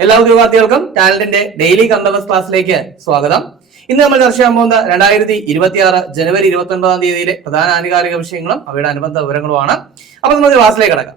എല്ലാ ഉദ്യോഗാർത്ഥികൾക്കും ടാലന്റിന്റെ ഡെയിലി കണ്ടവസ് ക്ലാസ്സിലേക്ക് സ്വാഗതം. ഇന്ന് നമ്മൾ ചർച്ച ചെയ്യാൻ പോകുന്ന രണ്ടായിരത്തി ഇരുപത്തി ആറ് ജനുവരി ഇരുപത്തി ഒൻപതാം തീയതിയിലെ പ്രധാന ആനുകാലിക വിഷയങ്ങളും അവയുടെ അനുബന്ധ വിവരങ്ങളുമാണ്. അപ്പൊ നമുക്ക് ക്ലാസ്സിലേക്ക് കിടക്കാം.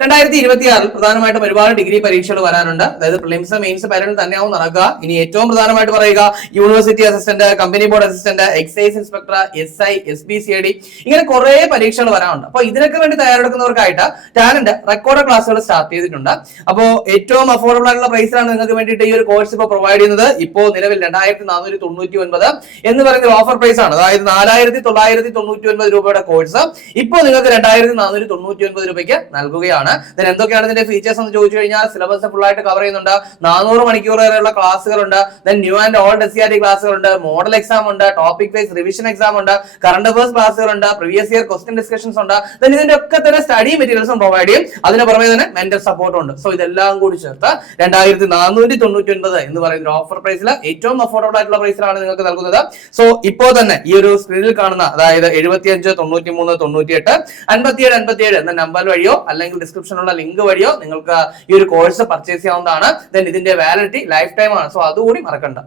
രണ്ടായിരത്തി ഇരുപത്തി ആറിൽ പ്രധാനമായിട്ടും ഒരുപാട് ഡിഗ്രി പരീക്ഷകൾ വരാനുണ്ട്. അതായത് പ്രിലിംസ് മെയിൻസ് പാറ്റേൺ തന്നെയാവും നടക്കുക. ഇനി ഏറ്റവും പ്രധാനമായിട്ട് പറയുക university assistant company board assistant excise inspector S I S B C D ഇങ്ങനെ കുറെ പരീക്ഷകൾ വരാനുണ്ട്. അപ്പൊ ഇതിനൊക്കെ വേണ്ടി തയ്യാറെടുക്കുന്നവർക്കായിട്ട് ടാലന്റ് റെക്കോർഡ് ക്ലാസ്സുകൾ സ്റ്റാർട്ട് ചെയ്തിട്ടുണ്ട്. അപ്പോൾ ഏറ്റവും അഫോർഡബിൾ ആയിട്ടുള്ള പ്രൈസിലാണ് നിങ്ങൾക്ക് വേണ്ടിയിട്ട് ഈ ഒരു കോഴ്സ് ഇപ്പോൾ പ്രൊവൈഡ് ചെയ്യുന്നത്. ഇപ്പോൾ നിലവിൽ രണ്ടായിരത്തി നാനൂറ്റി തൊണ്ണൂറ്റി ഒൻപത് എന്ന് പറയുന്ന ഓഫർ പ്രൈസ് ആണ്. അതായത് നാലായിരത്തി തൊള്ളായിരത്തി തൊണ്ണൂറ്റി ഒൻപത് രൂപയുടെ കോഴ്സ് ഇപ്പോൾ നിങ്ങൾക്ക് രണ്ടായിരത്തി നാനൂറ്റി തൊണ്ണൂറ്റി ഒൻപത് രൂപയ്ക്ക് നൽകുകയാണ്. Then എന്തൊക്കെയാണ് ഇതിന്റെ ഫീച്ചേഴ്സ് എന്ന് ചോദിച്ചു കഴിഞ്ഞാൽ സിലബസ് ഫുൾ ആയിട്ട് കവർ ചെയ്യുന്നുണ്ട്. നാനൂറ് മണിക്കൂർ വരെയുള്ള ക്ലാസ്സുകളുണ്ട് then new and old S C R T ക്ലാസ്സുകളുണ്ട് model exam ഉണ്ട്. ടോപ്പിക് വൈസ് റിവിഷൻ എക്സാം ഉണ്ട്. കറണ്ട് അഫേഴ്സ് ക്ലാസ്സുകളുണ്ട് പ്രീവിയസ് ഇയർ ക്വസ്റ്റ്യൻ ഡിസ്കഷൻസ് ഉണ്ട്. ദെൻ ഇതിന്റെ ഒക്കെ തന്നെ സ്റ്റഡി മെറ്റീരിയൽസും പ്രൊവൈഡ് ചെയ്യും. അതിന് പുറമെ തന്നെ മെന്റൽ സപ്പോർട്ടും ഉണ്ട്. സോ ഇതെല്ലാം കൂടി ചേർത്ത് രണ്ടായിരത്തി നാനൂറ്റി തൊണ്ണൂറ്റി ഒൻപത് എന്ന് പറയുന്ന ഓഫർ പ്രൈസിൽ ഏറ്റവും അഫോർഡബിൾ ആയിട്ടുള്ള പ്രൈസിലാണ് നിങ്ങൾക്ക് നൽകുന്നത്. സോ ഇപ്പോൾ തന്നെ ഈ ഒരു സ്ക്രീനിൽ കാണുന്ന അതായത് എഴുപത്തി അഞ്ച് തൊണ്ണൂറ്റി മൂന്ന് തൊണ്ണൂറ്റി എട്ട് അൻപത്തിയേഴ് അൻപത്തിയേഴ് എന്ന നമ്പർ വഴിയോ അല്ലെങ്കിൽ ഡിസ്ക്രിപ്ഷനുള്ള ലിങ്ക് വഴിയോ നിങ്ങൾക്ക് ഈ ഒരു കോഴ്സ് പർച്ചേസ് ചെയ്യാവുന്നതാണ്. ദെൻ ഇതിന്റെ വാലിഡിറ്റി ലൈഫ് ടൈം ആണ്. സോ അതുകൂടി മറക്കണ്ട.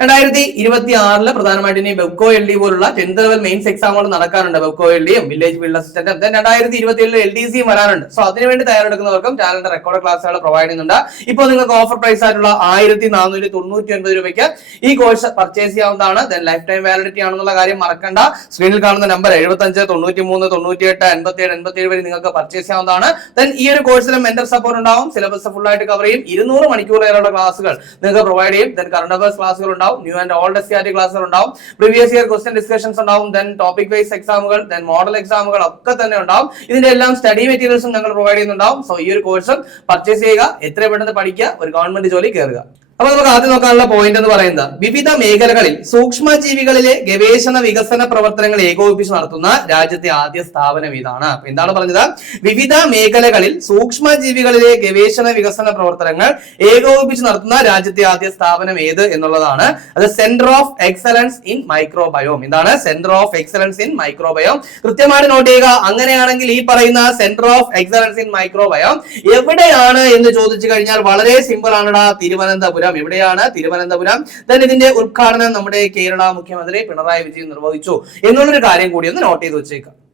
രണ്ടായിരത്തി ഇരുപത്തി ആറിൽ പ്രധാനമായിട്ടും ഇനി ബെബ്കോ എൽ ഡി പോലുള്ള ടെൻത്ത് ലെവൽ മെയിൻസ് എക്സാമുകൾ നടക്കാറുണ്ട്. ബെബ്കോ എൽ ഡിയും വില്ലേജ് ബിൽഡ് അസിസ്റ്റന്റും ദെൻ രണ്ടായിരത്തി ഇരുപത്തി ഏഴിൽ എൽ ഡി സിയും വരാനുണ്ട് സോ അതിനുവേണ്ടി തയ്യാറെടുക്കുന്നവർക്കും ചാനലിന്റെ റെക്കോർഡ് ക്ലാസ്സുകൾ പ്രൊവൈഡ് ചെയ്യുന്നുണ്ട്. ഇപ്പോൾ നിങ്ങൾക്ക് ഓഫർ പ്രൈസ് ആയിട്ടുള്ള ആയിരത്തി നാനൂറ്റി തൊണ്ണൂറ്റി ഒൻപത് രൂപയ്ക്ക് ഈ കോഴ്സ് പർച്ചേസ് ചെയ്യാവുന്നതാണ്. ദെൻ ലൈഫ് ടൈം വാലിഡിറ്റി ആണെന്നുള്ള കാര്യം മറക്കണ്ട. സ്ക്രീനിൽ കാണുന്ന നമ്പർ എഴുപത്തഞ്ച് തൊണ്ണൂറ്റി മൂന്ന് തൊണ്ണൂറ്റി എട്ട് എൺപത്തി ഏഴ് എൺപത്തി ഏഴ് വരെ നിങ്ങൾക്ക് പർച്ചേസ് ചെയ്യാവുന്നതാണ്. ദെൻ ഈ ഒരു കോഴ്സിലും മെന്റർ സപ്പോർട്ട് ഉണ്ടാവും. സിലബസ് ഫുൾ ആയിട്ട് കവർ ചെയ്യും. ഇരുന്നൂറ് മണിക്കൂർ വരെയുള്ള ക്ലാസ്സുകൾ നിങ്ങൾക്ക് പ്രൊവൈഡ് ചെയ്യും. ദെൻ കറണ്ട് അഫയേഴ്സ് ക്ലാസ്സുകൾ ഉണ്ടാവും. New and old S C ക്ലാസ്സുകൾ ഉണ്ടാവും. പ്രീവിയസ് ഇയർ ക്വസ്റ്റ്യൻ ഡിസ്കഷൻസ് ഉണ്ടാവും. ദെൻ ടോപ്പിക് വൈസ് എക്സാമുകൾ ദെൻ മോഡൽ എക്സാമുകൾ ഒക്കെ തന്നെ ഉണ്ടാവും. ഇതിന്റെ എല്ലാം സ്റ്റഡി മെറ്റീരിയൽസും ഞങ്ങൾ പ്രൊവൈഡ് ചെയ്യുന്നുണ്ടാവും. സോ ഈ ഒരു കോഴ്സും പർച്ചേസ് ചെയ്യുക എത്ര പെട്ടെന്ന് പഠിക്കുക ഒരു ഗവൺമെന്റ് ജോലി കയറുക. അപ്പൊ നമുക്ക് ആദ്യം നോക്കാനുള്ള പോയിന്റ് എന്ന് പറയുന്നത് വിവിധ മേഖലകളിൽ സൂക്ഷ്മജീവികളിലെ ഗവേഷണ വികസന പ്രവർത്തനങ്ങൾ ഏകോപിപ്പിച്ച് നടത്തുന്ന രാജ്യത്തെ ആദ്യ സ്ഥാപനം ഇതാണ്. അപ്പൊ എന്താണ് പറഞ്ഞത്? വിവിധ മേഖലകളിൽ സൂക്ഷ്മജീവികളിലെ ഗവേഷണ വികസന പ്രവർത്തനങ്ങൾ ഏകോപിപ്പിച്ച് നടത്തുന്ന രാജ്യത്തെ ആദ്യ സ്ഥാപനം ഏത് എന്നുള്ളതാണ്. അത് centre of excellence in microbiome എന്താണ്? Centre of excellence in microbiome കൃത്യമായിട്ട് നോട്ട് ചെയ്യുക. അങ്ങനെയാണെങ്കിൽ ഈ പറയുന്ന centre of excellence in microbiome എവിടെയാണ് എന്ന് ചോദിച്ചു കഴിഞ്ഞാൽ വളരെ സിമ്പിൾ ആണെടാ. തിരുവനന്തപുരം എവിടെയാണ് തിരുവനന്തപുരം? ദൻ ഇതിന്റെ ഉദ്ഘാടനം നമ്മുടെ കേരള മുഖ്യമന്ത്രി പിണറായി വിജയൻ നിർവഹിച്ചു. എന്നുള്ളൊരു കാര്യം കൂടി ഒന്ന് നോട്ട് ചെയ്ത് വെച്ചേക്കാം.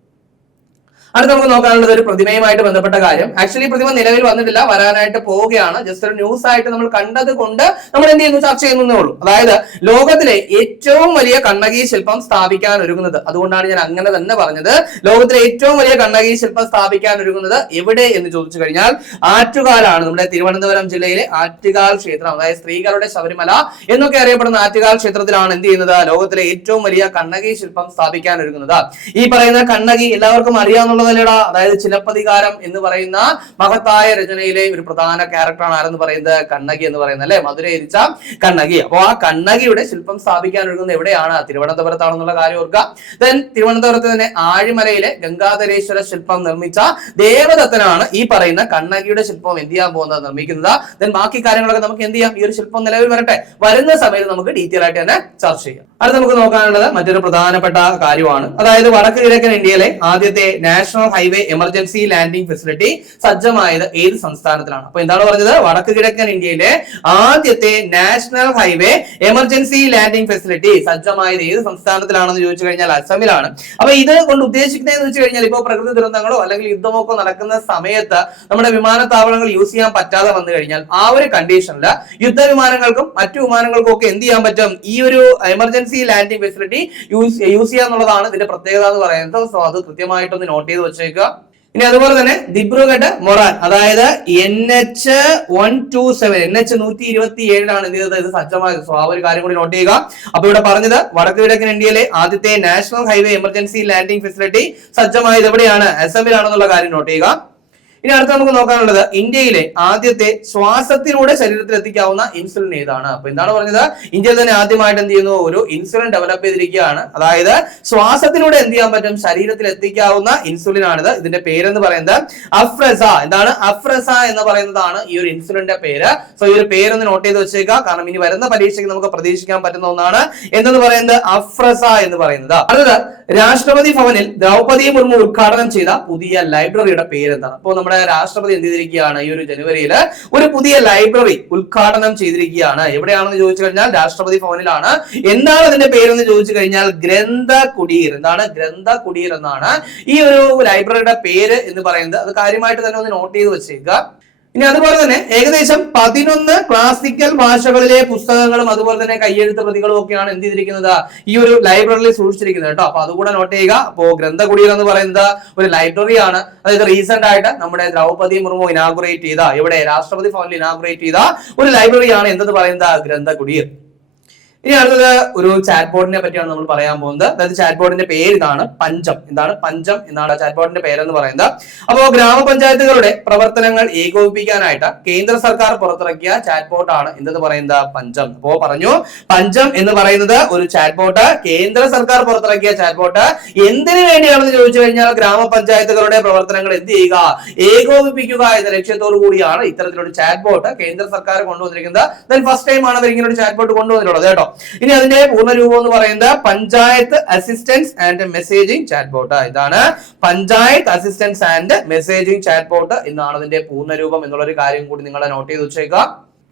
അടുത്ത നമുക്ക് നോക്കാനുള്ളത് ഒരു പ്രതിമയുമായിട്ട് ബന്ധപ്പെട്ട കാര്യം. ആക്ച്വലി പ്രതിമ നിലവിൽ വന്നിട്ടില്ല വരാനായിട്ട് പോവുകയാണ്. ജസ്റ്റ് ഒരു ന്യൂസ് ആയിട്ട് നമ്മൾ കണ്ടത് കൊണ്ട് നമ്മൾ എന്ത് ചെയ്യുന്നു? ചർച്ച ചെയ്യുന്നേ ഉള്ളൂ. അതായത് ലോകത്തിലെ ഏറ്റവും വലിയ കണ്ണകി ശില്പം സ്ഥാപിക്കാൻ ഒരുങ്ങുന്നത്. അതുകൊണ്ടാണ് ഞാൻ അങ്ങനെ തന്നെ പറഞ്ഞത്. ലോകത്തിലെ ഏറ്റവും വലിയ കണ്ണകി ശില്പം സ്ഥാപിക്കാൻ ഒരുങ്ങുന്നത് എവിടെ എന്ന് ചോദിച്ചു കഴിഞ്ഞാൽ ആറ്റുകാലാണ്. നമ്മുടെ തിരുവനന്തപുരം ജില്ലയിലെ ആറ്റുകാൽ ക്ഷേത്രം അതായത് സ്ത്രീകളുടെ ശബരിമല എന്നൊക്കെ അറിയപ്പെടുന്ന ആറ്റുകാൽ ക്ഷേത്രത്തിലാണ് എന്ത് ചെയ്യുന്നത്? ലോകത്തിലെ ഏറ്റവും വലിയ കണ്ണകി ശില്പം സ്ഥാപിക്കാൻ ഒരുങ്ങുന്നത്. ഈ പറയുന്ന കണ്ണകി എല്ലാവർക്കും അറിയാവുന്നതല്ലടാ അതായത് ചിലപ്പതികാരം എന്ന് പറയുന്ന മഹത്തായ രചനയിലെ ഒരു പ്രധാന ക്യാരക്ടറാണ് ആരെന്ന് പറയുന്നത്? കണ്ണകി എന്ന് പറയുന്നത് അല്ലെ? മധുര കണ്ണകി. അപ്പൊ ആ കണ്ണകിയുടെ ശില്പം സ്ഥാപിക്കാൻ ഒഴുകുന്നത് എവിടെയാണ്? തിരുവനന്തപുരത്താണെന്നുള്ള കാര്യം ഓർക്കുക. ദെൻ തിരുവനന്തപുരത്ത് തന്നെ ആഴിമലയിലെ ഗംഗാധരേശ്വര ശില്പം നിർമ്മിച്ച ദേവദത്തനാണ് ഈ പറയുന്ന കണ്ണകിയുടെ ശില്പം എന്ത് ചെയ്യാൻ പോകുന്നത്? നിർമ്മിക്കുന്നത്. ദെൻ ബാക്കി കാര്യങ്ങളൊക്കെ നമുക്ക് എന്ത് ചെയ്യാം? ഈ ഒരു ശില്പം നിലവിൽ വരട്ടെ. വരുന്ന സമയത്ത് നമുക്ക് ഡീറ്റെയിൽ ആയിട്ട് തന്നെ ചർച്ച ചെയ്യാം. അത് നമുക്ക് നോക്കാനുള്ളത് മറ്റൊരു പ്രധാനപ്പെട്ട കാര്യമാണ്. അതായത് വടക്ക് കിഴക്കൻ ഇന്ത്യയിലെ ആദ്യത്തെ national highway emergency landing facility സജ്ജമായത് ഏത് സംസ്ഥാനത്തിലാണ്? അപ്പൊ എന്താണ് പറഞ്ഞത്? വടക്ക് കിഴക്കൻ ഇന്ത്യയിലെ ആദ്യത്തെ national highway emergency landing facility സജ്ജമായത് ഏത് സംസ്ഥാനത്തിലാണെന്ന് ചോദിച്ചു കഴിഞ്ഞാൽ അസമിലാണ്. അപ്പൊ ഇത് കൊണ്ട് ഉദ്ദേശിക്കുന്നത് എന്ന് വെച്ച് കഴിഞ്ഞാൽ ഇപ്പോൾ പ്രകൃതി ദുരന്തങ്ങളോ അല്ലെങ്കിൽ യുദ്ധമൊക്കെ നടക്കുന്ന സമയത്ത് നമ്മുടെ വിമാനത്താവളങ്ങൾ യൂസ് ചെയ്യാൻ പറ്റാതെ വന്നു കഴിഞ്ഞാൽ ആ ഒരു കണ്ടീഷനിൽ യുദ്ധവിമാനങ്ങൾക്കും മറ്റു വിമാനങ്ങൾക്കും ഒക്കെ എന്ത് ചെയ്യാൻ പറ്റും? ഈ ഒരു emergency landing facility use use ചെയ്യുക ഇതിന്റെ പ്രത്യേകത എന്ന് പറയുന്നത്. സോ അത് കൃത്യമായിട്ടൊന്ന് നോട്ട് ചെയ്ത് വെച്ചേക്കുക. ഇനി അതുപോലെ തന്നെ ദിബ്രുഗഡ് മൊറാൻ അതായത് N H one two seven N H നൂറ്റി ഇരുപത്തി ഏഴിലാണ് എന്ത് ചെയ്തത്? ഇത് സജ്ജമായത്. സോ ആ ഒരു കാര്യം കൂടി നോട്ട് ചെയ്യുക. അപ്പൊ ഇവിടെ പറഞ്ഞത് വടക്ക് കിഴക്കൻ ഇന്ത്യയിലെ ആദ്യത്തെ national highway emergency landing facility സജ്ജമായത് എവിടെയാണ്? അസമിലാണെന്നുള്ള കാര്യം നോട്ട് ചെയ്യുക. ഇനി അടുത്ത നമുക്ക് നോക്കാനുള്ളത് ഇന്ത്യയിലെ ആദ്യത്തെ ശ്വാസത്തിലൂടെ ശരീരത്തിൽ എത്തിക്കാവുന്ന ഇൻസുലിൻ ഏതാണ്? അപ്പൊ എന്താണ് പറഞ്ഞത്? ഇന്ത്യയിൽ തന്നെ ആദ്യമായിട്ട് എന്ത് ചെയ്യുന്നു? ഒരു ഇൻസുലിൻ ഡെവലപ്പ് ചെയ്തിരിക്കുകയാണ്. അതായത് ശ്വാസത്തിലൂടെ എന്ത് ചെയ്യാൻ പറ്റും? ശരീരത്തിൽ എത്തിക്കാവുന്ന ഇൻസുലിൻ ആണിത് ഇതിന്റെ പേരെന്ന് പറയുന്നത് അഫ്രസ. എന്താണ്? അഫ്രസ എന്ന് പറയുന്നതാണ് ഈ ഒരു ഇൻസുലിന്റെ പേര്. സോ ഈ ഒരു പേരൊന്ന് നോട്ട് ചെയ്ത് വെച്ചേക്കുക. കാരണം ഇനി വരുന്ന പരീക്ഷയ്ക്ക് നമുക്ക് പ്രതീക്ഷിക്കാൻ പറ്റുന്ന ഒന്നാണ്. എന്തെന്ന് പറയുന്നത്? അഫ്രസ എന്ന് പറയുന്നത്. അടുത്തത് രാഷ്ട്രപതി ഭവനിൽ ദ്രൗപദി മുർമു ഉദ്ഘാടനം ചെയ്ത പുതിയ ലൈബ്രറിയുടെ പേരെന്താണ്? അപ്പോൾ നമ്മുടെ രാഷ്ട്രപതി എന്ത് ചെയ്തിരിക്കുകയാണ് ഈ ഒരു ജനുവരിയിൽ ഒരു പുതിയ ലൈബ്രറി ഉദ്ഘാടനം ചെയ്തിരിക്കുകയാണ്. എവിടെയാണെന്ന് ചോദിച്ചു കഴിഞ്ഞാൽ രാഷ്ട്രപതി ഭവനിലാണ്. എന്താണ് അതിന്റെ പേരെന്ന് ചോദിച്ചു കഴിഞ്ഞാൽ ഗ്രന്ഥ കുടീർ എന്താണ് ഗ്രന്ഥ കുടീർ എന്നാണ് ഈ ഒരു ലൈബ്രറിയുടെ പേര് എന്ന് പറയുന്നത്. അത് കാര്യമായിട്ട് തന്നെ ഒന്ന് നോട്ട് ചെയ്ത് വെച്ചേക്കുക. ഇനി അതുപോലെ തന്നെ ഏകദേശം പതിനൊന്ന് ക്ലാസിക്കൽ ഭാഷകളിലെ പുസ്തകങ്ങളും അതുപോലെ തന്നെ കയ്യെഴുത്ത് പ്രതികളും ഒക്കെയാണ് എന്ത് ചെയ്തിരിക്കുന്നത്? ഈ ഒരു ലൈബ്രറിയിൽ സൂക്ഷിച്ചിരിക്കുന്നത് കേട്ടോ. അപ്പൊ അതുകൂടെ നോട്ട് ചെയ്യുക. അപ്പോ ഗ്രന്ഥകുടീർ എന്ന് പറയുന്നത് ഒരു ലൈബ്രറിയാണ് അതായത് റീസെന്റ് ആയിട്ട് നമ്മുടെ ദ്രൗപദി മുർമു ഇനാഗുറേറ്റ് ചെയ്ത ഇവിടെ രാഷ്ട്രപതി ഭവനിൽ ഇനാഗുറേറ്റ് ചെയ്ത ഒരു ലൈബ്രറിയാണ് എന്തെന്ന് പറയുന്നത്? ഗ്രന്ഥകുടീർ ഇനി അടുത്തത് ഒരു ചാറ്റ് ബോർഡിനെ പറ്റിയാണ് നമ്മൾ പറയാൻ പോകുന്നത്. അതായത് ചാറ്റ് ബോർഡിന്റെ പേര് ഇതാണ് പഞ്ചം. എന്താണ് പഞ്ചം എന്നാണ് ചാറ്റ് ബോർഡിന്റെ പേരെന്ന് പറയുന്നത്. അപ്പോൾ ഗ്രാമപഞ്ചായത്തുകളുടെ പ്രവർത്തനങ്ങൾ ഏകോപിപ്പിക്കാനായിട്ട് കേന്ദ്ര സർക്കാർ പുറത്തിറക്കിയ ചാറ്റ് ബോർഡാണ് എന്തെന്ന് പറയുന്നത്? പഞ്ചം. അപ്പോ പറഞ്ഞു പഞ്ചം എന്ന് പറയുന്നത് ഒരു ചാറ്റ് ബോട്ട് കേന്ദ്ര സർക്കാർ പുറത്തിറക്കിയ ചാറ്റ് ബോട്ട് എന്തിനു വേണ്ടിയാണെന്ന് ചോദിച്ചു കഴിഞ്ഞാൽ ഗ്രാമപഞ്ചായത്തുകളുടെ പ്രവർത്തനങ്ങൾ എന്ത് ചെയ്യുക? ഏകോപിപ്പിക്കുക എന്ന ലക്ഷ്യത്തോടു കൂടിയാണ് ഇത്തരത്തിലൊരു ചാറ്റ് ബോട്ട് കേന്ദ്ര സർക്കാർ കൊണ്ടുവന്നിരിക്കുന്നത്. ഫസ്റ്റ് ടൈം ആണ് അവർ ഇങ്ങനെ ഒരു ചാറ്റ് ബോട്ട് കൊണ്ടുവന്നിട്ടുള്ളത് കേട്ടോ. ഇനി അതിന്റെ പൂർണരൂപം എന്ന് പറയുന്നത് panchayat assistance and messaging chatbot ഇതാണ് panchayat assistance and messaging chatbot എന്നാണ് അതിന്റെ പൂർണരൂപം എന്നുള്ള ഒരു കാര്യം കൂടി നിങ്ങളെ നോട്ട് ചെയ്ത് വെച്ചേക്കുക.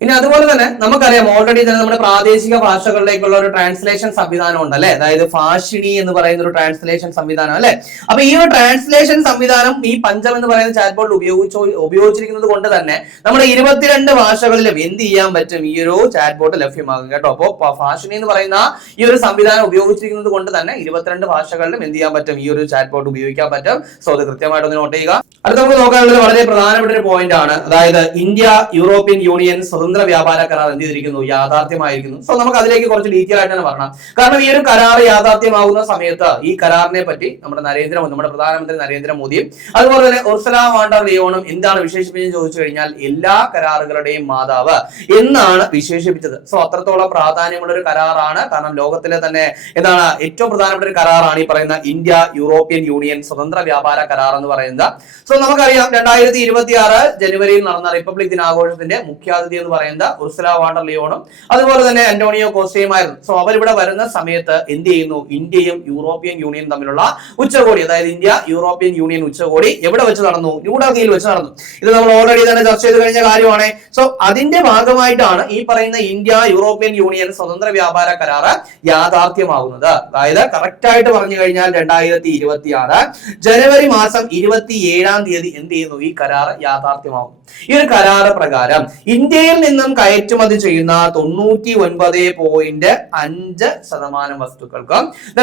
ഇനി അതുപോലെ തന്നെ നമുക്കറിയാം ഓൾറെഡി തന്നെ നമ്മുടെ പ്രാദേശിക ഭാഷകളിലേക്കുള്ള ഒരു ട്രാൻസ്ലേഷൻ സംവിധാനം ഉണ്ട് അല്ലെ? അതായത് ഫാഷിണി എന്ന് പറയുന്ന ഒരു ട്രാൻസ്ലേഷൻ സംവിധാനം അല്ലെ? അപ്പൊ ഈ ഒരു ട്രാൻസ്ലേഷൻ സംവിധാനം ഈ പഞ്ചം എന്ന് പറയുന്ന ചാറ്റ് ബോർഡിൽ ഉപയോഗിച്ചോ ഉപയോഗിച്ചിരിക്കുന്നത് കൊണ്ട് തന്നെ നമ്മുടെ ഇരുപത്തിരണ്ട് ഭാഷകളിലും എന്ത് ചെയ്യാൻ പറ്റും? ഈ ഒരു ചാറ്റ് ബോർഡ് ലഭ്യമാകും കേട്ടോ. അപ്പോ ഫാഷിണി എന്ന് പറയുന്ന ഈ ഒരു സംവിധാനം ഉപയോഗിച്ചിരിക്കുന്നത് കൊണ്ട് തന്നെ ഇരുപത്തിരണ്ട് ഭാഷകളിലും എന്ത് ചെയ്യാൻ പറ്റും? ഈ ഒരു ചാറ്റ് ബോർഡ് ഉപയോഗിക്കാൻ പറ്റും. സോ അത് കൃത്യമായിട്ട് നോട്ട് ചെയ്യുക. അടുത്ത നമുക്ക് നോക്കാനുള്ള വളരെ പ്രധാനപ്പെട്ട ഒരു പോയിന്റ് ആണ്. അതായത് ഇന്ത്യ യൂറോപ്യൻ യൂണിയൻ സ്വതന്ത്ര വ്യാപാര കരാർ എന്ത് ചെയ്തിരിക്കുന്നു യാഥാർത്ഥ്യമായിരിക്കുന്നു. സോ നമുക്ക് അതിലേക്ക് കുറച്ച് ഡീറ്റെയിൽ ആയിട്ട് തന്നെ പറയണം കാരണം ഈ ഒരു കരാർ യാഥാർത്ഥ്യമാകുന്ന സമയത്ത് ഈ കരാറിനെ പറ്റി നമ്മുടെ നരേന്ദ്രമോദി നമ്മുടെ പ്രധാനമന്ത്രി നരേന്ദ്രമോദിയും അതുപോലെ തന്നെ ഉർസല വാണ്ടർ ലിയോണും എന്താണ് വിശേഷിപ്പിച്ചെന്ന് ചോദിച്ചു കഴിഞ്ഞാൽ എല്ലാ കരാറുകളുടെയും മാതാവ് എന്നാണ് വിശേഷിപ്പിച്ചത്. സോ അത്രത്തോളം പ്രാധാന്യമുള്ള ഒരു കരാറാണ്. കാരണം ലോകത്തിലെ തന്നെ എന്താണ് ഏറ്റവും പ്രധാനപ്പെട്ട ഒരു കരാറാണ് ഈ പറയുന്ന ഇന്ത്യ യൂറോപ്യൻ യൂണിയൻ സ്വതന്ത്ര വ്യാപാര കരാർ എന്ന് പറയുന്നത്. സോ നമുക്കറിയാം രണ്ടായിരത്തി ഇരുപത്തി ആറ് ജനുവരിയിൽ നടന്ന റിപ്പബ്ലിക് ദിനാഘോഷത്തിന്റെ മുഖ്യാതിഥി എന്ന് പറയുന്നത് ഉർസുല വാണ്ടർ ലിയോണും. അതുപോലെ തന്നെ അന്റോണിയോ കോസ്റ്റയുമായിരുന്നു. സോ അവരിവിടെ വരുന്ന സമയത്ത് എന്ത് ചെയ്യുന്നു? ഇന്ത്യയും യൂറോപ്യൻ യൂണിയൻ തമ്മിലുള്ള ഉച്ചകോടി അതായത് ഇന്ത്യ യൂറോപ്യൻ യൂണിയൻ ഉച്ചകോടി എവിടെ വെച്ച് നടന്നു? ന്യൂഡൽഹിയിൽ വെച്ച് നടന്നു. ഇത് നമ്മൾ ഓൾറെഡി തന്നെ ചർച്ച ചെയ്ത് കഴിഞ്ഞ കാര്യമാണ്. സോ അതിന്റെ ഭാഗമായിട്ടാണ് ഈ പറയുന്ന ഇന്ത്യ യൂറോപ്യൻ യൂണിയൻ സ്വതന്ത്ര വ്യാപാര കരാറ് യാഥാർത്ഥ്യമാകുന്നത്. അതായത് കറക്റ്റ് ആയിട്ട് പറഞ്ഞു കഴിഞ്ഞാൽ രണ്ടായിരത്തി ഇരുപത്തി ആറ് ജനുവരി മാസം ഇരുപത്തി ഏഴാം തീയതി എന്ത് ചെയ്യുന്നു? ഈ കരാറ് യാഥാർത്ഥ്യമാകും ഈ ഒരു കരാറ് പ്രകാരം ഇന്ത്യയിൽ നിന്നും കയറ്റുമതി ചെയ്യുന്ന തൊണ്ണൂറ്റി ഒൻപത് പോയിന്റ് അഞ്ച് ശതമാനം വസ്തുക്കൾക്ക്.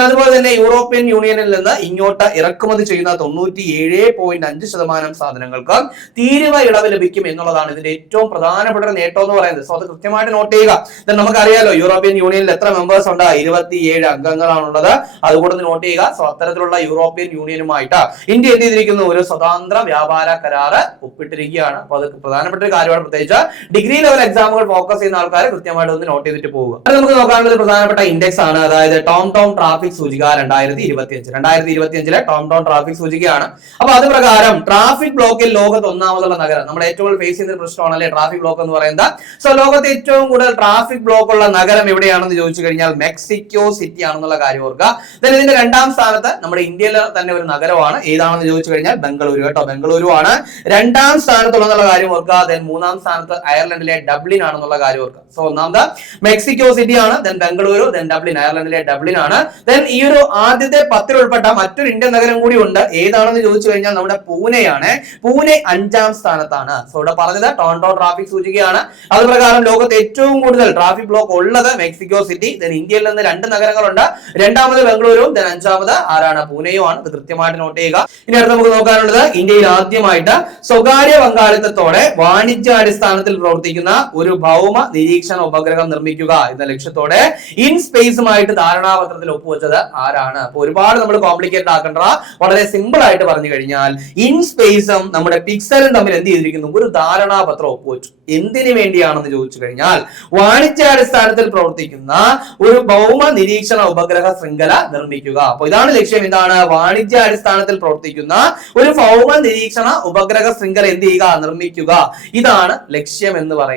അതുപോലെ തന്നെ യൂറോപ്യൻ യൂണിയനിൽ നിന്ന് ഇങ്ങോട്ട് ഇറക്കുമതി ചെയ്യുന്ന തൊണ്ണൂറ്റി ഏഴ് പോയിന്റ് അഞ്ച് ശതമാനം സാധനങ്ങൾക്ക് തീരുവ ഇളവ് ലഭിക്കും എന്നുള്ളതാണ് ഇതിന്റെ ഏറ്റവും പ്രധാനപ്പെട്ട ഒരു നേട്ടം എന്ന് പറയുന്നത്. സോ അത് കൃത്യമായിട്ട് നോട്ട് ചെയ്യുക. നമുക്കറിയാലോ യൂറോപ്യൻ യൂണിയനിൽ എത്ര മെമ്പേഴ്സ് ഉണ്ട്? ഇരുപത്തിയേഴ് അംഗങ്ങളാണുള്ളത്. അതുകൂടെ നോട്ട് ചെയ്യുക. സോ അത്തരത്തിലുള്ള യൂറോപ്യൻ യൂണിയനുമായിട്ട് ഇന്ത്യ എന്ത് ചെയ്തിരിക്കുന്നു? ഒരു സ്വതന്ത്ര വ്യാപാര കരാറ് ഒപ്പിട്ടിരിക്കുകയാണ്. അപ്പൊ അത് പ്രധാനപ്പെട്ട ഒരു കാര്യമാണ്. പ്രത്യേകിച്ച് ഡിഗ്രി ലെവൽ എക്സാമുകൾ ഫോക്കസ് ചെയ്യുന്ന ആൾക്കാർ കൃത്യമായിട്ട് ഒന്ന് നോട്ട് ചെയ്തിട്ട് പോവുക. അത് നമുക്ക് നോക്കാനുള്ള പ്രധാനപ്പെട്ട ഇൻഡെക്സ് ആണ്. അതായത് ടോം ടോം ട്രാഫിക് സൂചിക രണ്ടായിരത്തി ഇരുപത്തി അഞ്ച് രണ്ടായിരത്തി ഇരുപത്തി അഞ്ചിലെ ടോം ടോം ട്രാഫിക് സൂചികയാണ്. അപ്പൊ അത് പ്രകാരം ട്രാഫിക് ബ്ലോക്കിൽ ലോകത്ത് ഒന്നാമതുള്ള നഗരം. നമ്മൾ ഏറ്റവും ഫേസ് ചെയ്യുന്ന പ്രശ്നമാണ് അല്ലെ ട്രാഫിക് ബ്ലോക്ക് എന്ന് പറയുന്നത്? സോ ലോകത്ത് ഏറ്റവും കൂടുതൽ ട്രാഫിക് ബ്ലോക്ക് ഉള്ള നഗരം എവിടെയാണെന്ന് ചോദിച്ചു കഴിഞ്ഞാൽ മെക്സിക്കോ സിറ്റി ആണെന്നുള്ള കാര്യം ഓർക്കുക. ഇതിന്റെ രണ്ടാം സ്ഥാനത്ത് നമ്മുടെ ഇന്ത്യയിലെ തന്നെ ഒരു നഗരമാണ്. ഏതാണെന്ന് ചോദിച്ചു കഴിഞ്ഞാൽ ബംഗളൂരു കേട്ടോ. ബംഗളൂരു ആണ് രണ്ടാം സ്ഥാനത്തുള്ള കാര്യം ഓർക്കുക. ദെൻ മൂന്നാം സ്ഥാനത്ത് അയർലൻഡിലെ ഡബ്ലിൻ ആണെന്നുള്ള കാര്യം ഓർക്കുക. സോ ഒന്നാമത് മെക്സിക്കോ സിറ്റി ആണ് ദെൻ ബംഗളൂരു ദെൻ ഡബ്ലിൻ അയർലൻഡിലെ ഡബ്ലിൻ ആണ്. ദെൻ ഈ ഒരു ആദ്യത്തെ പത്തിൽ ഉൾപ്പെട്ട മറ്റൊരു ഇന്ത്യൻ നഗരം കൂടി ഉണ്ട്. ഏതാണെന്ന് ചോദിച്ചു കഴിഞ്ഞാൽ നമ്മുടെ പൂനെയാണ്. പൂനെ അഞ്ചാം സ്ഥാനത്താണ്. സോ ഇവിടെ പറഞ്ഞത് ടോൺടോ ട്രാഫിക് സൂചികയാണ്. അത് പ്രകാരം ലോകത്ത് ഏറ്റവും കൂടുതൽ ട്രാഫിക് ബ്ലോക്ക് ഉള്ളത് മെക്സിക്കോ സിറ്റി ദെൻ ഇന്ത്യയിൽ നിന്ന് രണ്ട് നഗരങ്ങളുണ്ട്. രണ്ടാമത് ബംഗളൂരു ദെൻ അഞ്ചാമത് ആരാണ്? പൂനെയുമാണ്. ഇത് കൃത്യമായിട്ട് നോട്ട് ചെയ്യുക. ഇനി അടുത്ത് നമുക്ക് നോക്കാനുള്ളത് ഇന്ത്യയിൽ ആദ്യമായിട്ട് സ്വകാര്യ പങ്കാളിത്തത്തോടെ വാണിജ്യാടിസ്ഥാനത്തിൽ പ്രവർത്തിക്കുന്ന പറയുന്ന ഒരു ഭൗമ നിരീക്ഷണ ഉപഗ്രഹം നിർമ്മിക്കുക എന്ന ലക്ഷ്യത്തോടെ ഇൻ സ്പേസുമായിട്ട് ധാരണാപത്രത്തിൽ ഒപ്പുവെച്ചത് ആരാണ്? അപ്പൊ ഒരുപാട് നമ്മൾ കോംപ്ലിക്കേറ്റ് ആക്കണ്ട. വളരെ സിമ്പിൾ ആയിട്ട് പറഞ്ഞു കഴിഞ്ഞാൽ ഇൻ സ്പേസും നമ്മുടെ പിക്സലും തമ്മിൽ എന്ത് ചെയ്തിരിക്കുന്നു? ഒരു ധാരണാപത്രം ഒപ്പുവെച്ചു. എന്തിനു വേണ്ടിയാണെന്ന് ചോദിച്ചു കഴിഞ്ഞാൽ വാണിജ്യാടിസ്ഥാനത്തിൽ പ്രവർത്തിക്കുന്ന ഒരു ഭൗമ നിരീക്ഷണ ഉപഗ്രഹ ശൃംഖല നിർമ്മിക്കുക. അപ്പൊ ഇതാണ് ലക്ഷ്യം. എന്താണ്? വാണിജ്യാടിസ്ഥാനത്തിൽ പ്രവർത്തിക്കുന്ന ഒരു ഭൗമ നിരീക്ഷണ ഉപഗ്രഹ ശൃംഖല എന്ത് ചെയ്യുക? നിർമ്മിക്കുക. ഇതാണ് ലക്ഷ്യം എന്ന് പറയുന്നത്.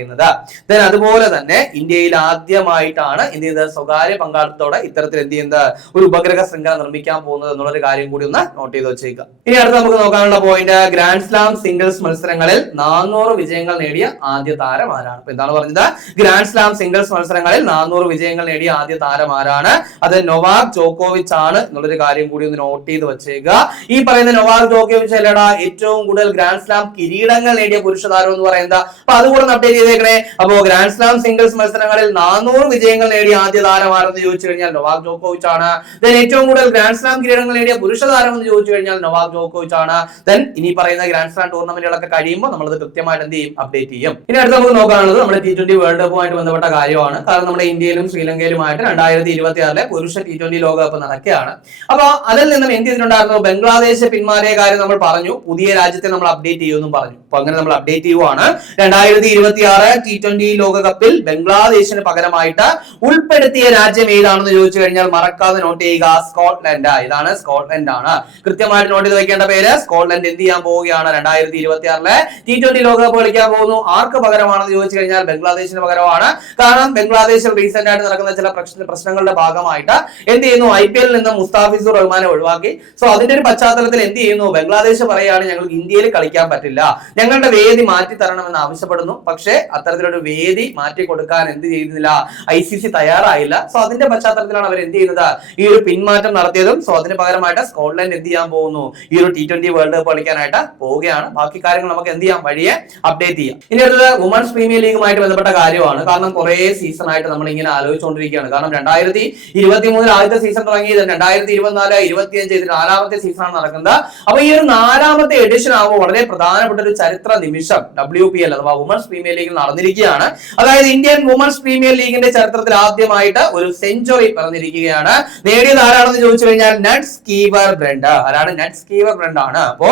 Then അതുപോലെ തന്നെ ഇന്ത്യയിൽ ആദ്യമായിട്ടാണ് എന്ത് ചെയ്യുന്നത് സ്വകാര്യ പങ്കാളിത്തത്തോടെ ഇത്തരത്തിൽ എന്ത് ചെയ്യുന്നത്? ഒരു ഉപഗ്രഹ ശൃംഖല നിർമ്മിക്കാൻ പോകുന്നത് എന്നുള്ള ഒരു കാര്യം കൂടി ഒന്ന് നോട്ട് ചെയ്ത് വെച്ചേക്കുക. ഇനി അടുത്ത് നമുക്ക് നോക്കാനുള്ള പോയിന്റ് ഗ്രാൻഡ് സ്ലാം സിംഗിൾസ് മത്സരങ്ങളിൽ നാനൂറ് വിജയങ്ങൾ നേടിയ ആദ്യ താരം ആരാണ്? അപ്പൊ എന്താണ് പറഞ്ഞത്? ഗ്രാൻഡ് സ്ലാം സിംഗിൾസ് മത്സരങ്ങളിൽ നാനൂറ് വിജയങ്ങൾ നേടിയ ആദ്യ താരം ആരാണ്? അത് നൊവാക് ജോക്കോവിച്ച് ആണ് എന്നുള്ളൊരു കാര്യം കൂടി ഒന്ന് നോട്ട് ചെയ്ത് വെച്ചേക്കുക. ഈ പറയുന്ന നൊവാക് ജോക്കോവിച്ച് അല്ലടാ ഏറ്റവും കൂടുതൽ ഗ്രാൻഡ് സ്ലാം കിരീടങ്ങൾ നേടിയ പുരുഷ താരം എന്ന് പറയുന്നത്. അപ്പൊ അതുകൂടെ അപ്ഡേറ്റ് അപ്ഡേറ്റ് ചെയ്തേക്കണേ അപ്പോ ഗ്രാൻഡ് സ്ലാം സിംഗിൾസ് മത്സരങ്ങളിൽ നാനൂറ് വിജയങ്ങൾ നേടിയ ആദ്യ താരം ആരെന്ന് ചോദിച്ചു കഴിഞ്ഞാൽ നൊവാക് ജോക്കോവിച്ച് ആണ്. ദെൻ ഏറ്റവും കൂടുതൽ ഗ്രാൻഡ് സ്ലാം കിരീടങ്ങൾ നേടിയ പുരുഷ താരം എന്ന് ചോദിച്ചു കഴിഞ്ഞാൽ നൊവാക് ജോക്കോവിച്ച് ആണ്. ദെൻ ഇനി പറയുന്ന ഗ്രാൻഡ് സ്ലാം ടൂർണമെന്റുകളൊക്കെ കഴിയുമ്പോൾ നമ്മളത് കൃത്യമായിട്ട് എന്ത് ചെയ്യും? അപ്ഡേറ്റ് ചെയ്യും. ഇനി അടുത്ത നമുക്ക് നോക്കാനുള്ളത് നമ്മുടെ ടി ട്വന്റി വേൾഡ് കപ്പുമായിട്ട് ബന്ധപ്പെട്ട കാര്യമാണ്. കാരണം നമ്മുടെ ഇന്ത്യയിലും ശ്രീലങ്കയിലുമായിട്ട് രണ്ടായിരത്തി ഇരുപത്തി ആറിലെ പുരുഷ ടി ട്വന്റി ലോകകപ്പ് നടക്കുകയാണ്. അപ്പൊ അതിൽ നിന്നും എന്ത് ചെയ്തിട്ടുണ്ടായിരുന്നു? ബംഗ്ലാദേശ് പിന്മാറിയ കാര്യം നമ്മൾ പറഞ്ഞു. പുതിയ രാജ്യത്തെ നമ്മൾ അപ്ഡേറ്റ് ചെയ്യുമെന്നും പറഞ്ഞു. അപ്പൊ അങ്ങനെ നമ്മൾ അപ്ഡേറ്റ് ചെയ്യുവാണ്. രണ്ടായിരത്തി ഇരുപത്തി ആറ് ടി ട്വന്റി ലോകകപ്പിൽ ബംഗ്ലാദേശിന് പകരമായിട്ട് ഉൾപ്പെടുത്തിയ രാജ്യം ഏതാണെന്ന് ചോദിച്ചു കഴിഞ്ഞാൽ മറക്കാതെ നോട്ട് ചെയ്യുക സ്കോട്ട്ലൻഡ് ഇതാണ് സ്കോട്ട്ലൻഡ് ആണ്. കൃത്യമായിട്ട് നോട്ട് ചെയ്ത് വെക്കേണ്ട പേര് സ്കോട്ട്ലൻഡ് എന്ത് ചെയ്യാൻ പോവുകയാണ് രണ്ടായിരത്തി ഇരുപത്തി ആറിലെ ടി ട്വന്റി ലോകകപ്പ് കളിക്കാൻ പോകുന്നു. ആർക്ക് പകരമാണെന്ന് ചോദിച്ചു കഴിഞ്ഞാൽ ബംഗ്ലാദേശിന് പകരമാണ്. കാരണം ബംഗ്ലാദേശിൽ റീസെന്റ് ആയിട്ട് നടക്കുന്ന ചില പ്രശ്ന പ്രശ്നങ്ങളുടെ ഭാഗമായിട്ട് എന്ത് ചെയ്യുന്നു? ഐ പി എല്ലിൽ നിന്ന് മുസ്താഫിസുർ റഹ്മാനെ ഒഴിവാക്കി. സോ അതിന്റെ ഒരു പശ്ചാത്തലത്തിൽ എന്ത് ചെയ്യുന്നു? ബംഗ്ലാദേശ് പറയുകയാണ് ഞങ്ങൾക്ക് ഇന്ത്യയിൽ കളിക്കാൻ പറ്റില്ല. ഞങ്ങളുടെ വേദി മാറ്റി തരണമെന്ന് ആവശ്യപ്പെടുന്നു. പക്ഷേ അത്തരത്തിലൊരു വേദി മാറ്റി കൊടുക്കാൻ എന്ത് ചെയ്യുന്നില്ല? ഐ സി സി തയ്യാറായില്ല. സോ അതിന്റെ പശ്ചാത്തലത്തിലാണ് അവർ എന്ത് ചെയ്യുന്നത്? ഈ ഒരു പിന്മാറ്റം നടത്തിയതും സോ അതിന് പകരമായിട്ട് സ്കോട്ട്ലൻഡ് എന്ത് ചെയ്യാൻ പോകുന്നു? ഈ ഒരു ടി ട്വന്റി വേൾഡ് കപ്പ് കളിക്കാനായിട്ട് പോവുകയാണ്. ബാക്കി കാര്യങ്ങൾ നമുക്ക് എന്ത് ചെയ്യാം? വഴിയെ അപ്ഡേറ്റ് ചെയ്യാം. ഇനി അടുത്തത് വുമൻസ് പ്രീമിയർ ലീഗുമായിട്ട് ബന്ധപ്പെട്ട കാര്യമാണ്. കാരണം കുറെ സീസൺ ആയിട്ട് നമ്മൾ ഇങ്ങനെ ആലോചിച്ചുകൊണ്ടിരിക്കുകയാണ്. കാരണം രണ്ടായിരത്തി ഇരുപത്തി മൂന്നിൽ ആദ്യത്തെ സീസൺ തുടങ്ങിയത് രണ്ടായിരത്തി ഇരുപത്തിനാല് ഇരുപത്തിയഞ്ച് ഇതിൽ നാലാമത്തെ സീസണാണ് നടക്കുന്നത്. അപ്പൊ ഈ ഒരു നാലാമത്തെ എഡിഷൻ ആകുമ്പോൾ വളരെ പ്രധാനപ്പെട്ട ഒരു ചരിത്ര നിമിഷം ഡബ്ല്യു പി എൽ അഥവാ വുമൻസ് പ്രീമിയർ ലീഗിൽ നടന്നിരിക്കുകയാണ്. അതായത് ഇന്ത്യൻ വുമൻസ് പ്രീമിയർ ലീഗിന്റെ ചരിത്രത്തിൽ ആദ്യമായിട്ട് ഒരു സെഞ്ചുറി പറഞ്ഞിരിക്കുകയാണ്. നേടിയത് ആരാണെന്ന് ചോദിച്ചു കഴിഞ്ഞാൽ നട്സ് കീവർ ബ്രണ്ട്. ആരാണ് നട്സ് കീവർ ബ്രണ്ട് ആണ്. അപ്പോ